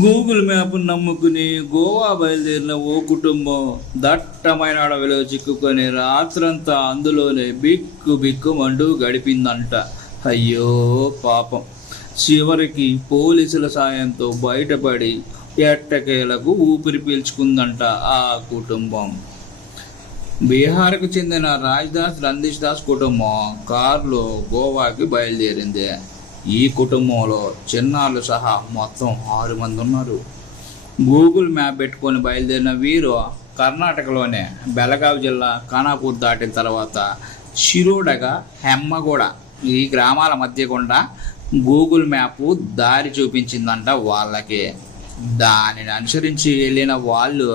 Google map నమ్ముకుని గోవా బయలుదేరిన ఓ కుటుంబం దట్టమైన అడవిలో చిక్కుకొని రాత్రంతా అందులోనే బిక్కుమంటూ గడిపిందంట. అయ్యో పాపం. చివరికి పోలీసుల సాయంతో బయటపడి ఎట్టకేలకు ఊపిరి పీల్చుకుందంట ఆ కుటుంబం. బీహార్కు చెందిన రాజ్దాస్ రందిష్ దాస్ కుటుంబం కారులో గోవాకి బయలుదేరింది. ఈ కుటుంబంలో చిన్నాళ్ళు సహా మొత్తం 6 మంది ఉన్నారు. గూగుల్ మ్యాప్ పెట్టుకొని బయలుదేరిన వీరు కర్ణాటకలోనే బెళగావి జిల్లా ఖానాపూర్ దాటిన తర్వాత శిరోడగ, హెమ్మగూడ ఈ గ్రామాల మధ్య గుండా గూగుల్ మ్యాప్ దారి చూపించిందంట వాళ్ళకి. దానిని అనుసరించి వెళ్ళిన వాళ్ళు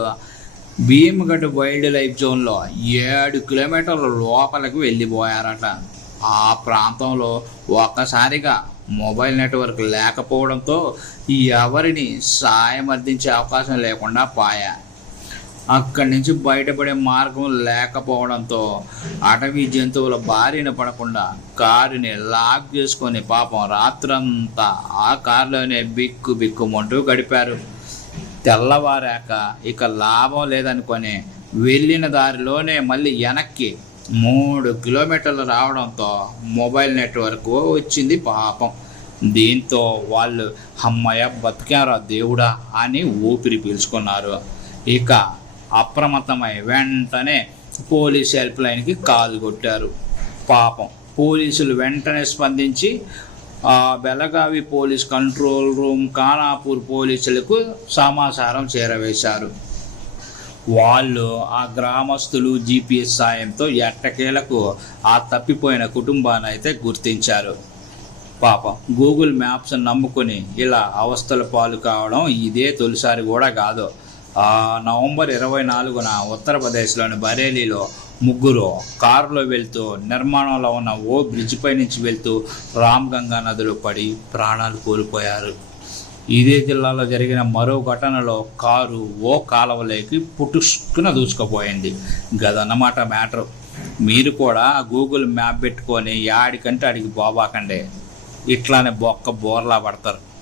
భీమగఢ్ వైల్డ్ లైఫ్ జోన్లో 7 కిలోమీటర్ల లోపలికి వెళ్ళిపోయారట. ఆ ప్రాంతంలో ఒక్కసారిగా మొబైల్ నెట్వర్క్ లేకపోవడంతో ఎవరిని సాయం అందించే అవకాశం లేకుండా పాయా. అక్కడి నుంచి బయటపడే మార్గం లేకపోవడంతో అటవీ జంతువుల బారిన పడకుండా కారుని లాక్ చేసుకొని పాపం రాత్రంతా ఆ కారులోనే బిక్కుమంటూ గడిపారు. తెల్లవారాక ఇక లాభం లేదనుకొని వెళ్ళిన దారిలోనే మళ్ళీ వెనక్కి 3 కిలోమీటర్లు రావడంతో మొబైల్ నెట్వర్క్ వచ్చింది పాపం. దీంతో వాళ్ళు అమ్మయ్య బతికారా దేవుడా అని ఊపిరి పీల్చుకున్నారు. ఇక అప్రమత్తమై వెంటనే పోలీస్ హెల్ప్ లైన్కి కాల్ కొట్టారు. పాపం పోలీసులు వెంటనే స్పందించి ఆ Belagavi police control room, Khanapur పోలీసులకు సమాచారం చేరవేశారు. వాళ్ళు ఆ గ్రామస్తులు GPS సాయంతో ఎట్టకేలకు ఆ తప్పిపోయిన కుటుంబాన్ని అయితే గుర్తించారు. పాపం గూగుల్ మ్యాప్స్ నమ్ముకొని ఇలా అవస్థల పాలు కావడం ఇదే తొలిసారి కూడా కాదు. నవంబర్ 24న ఉత్తరప్రదేశ్లోని బరేలీలో ముగ్గురు కారులో వెళ్తూ నిర్మాణంలో ఉన్న ఓ బ్రిడ్జ్ పై నుంచి వెళ్తూ రామ్గంగా నదిలో పడి ప్రాణాలు కోల్పోయారు. ఇదే జిల్లాలో జరిగిన మరో ఘటనలో కారు ఓ కాలువలోకి పుట్టుకున దూసుకుపోయింది. గదన్నమాట మ్యాటర్. మీరు కూడా గూగుల్ మ్యాప్ పెట్టుకొని యాడికంటే అడిగి బాబాకండి, ఇట్లానే బోర్లా పడతారు.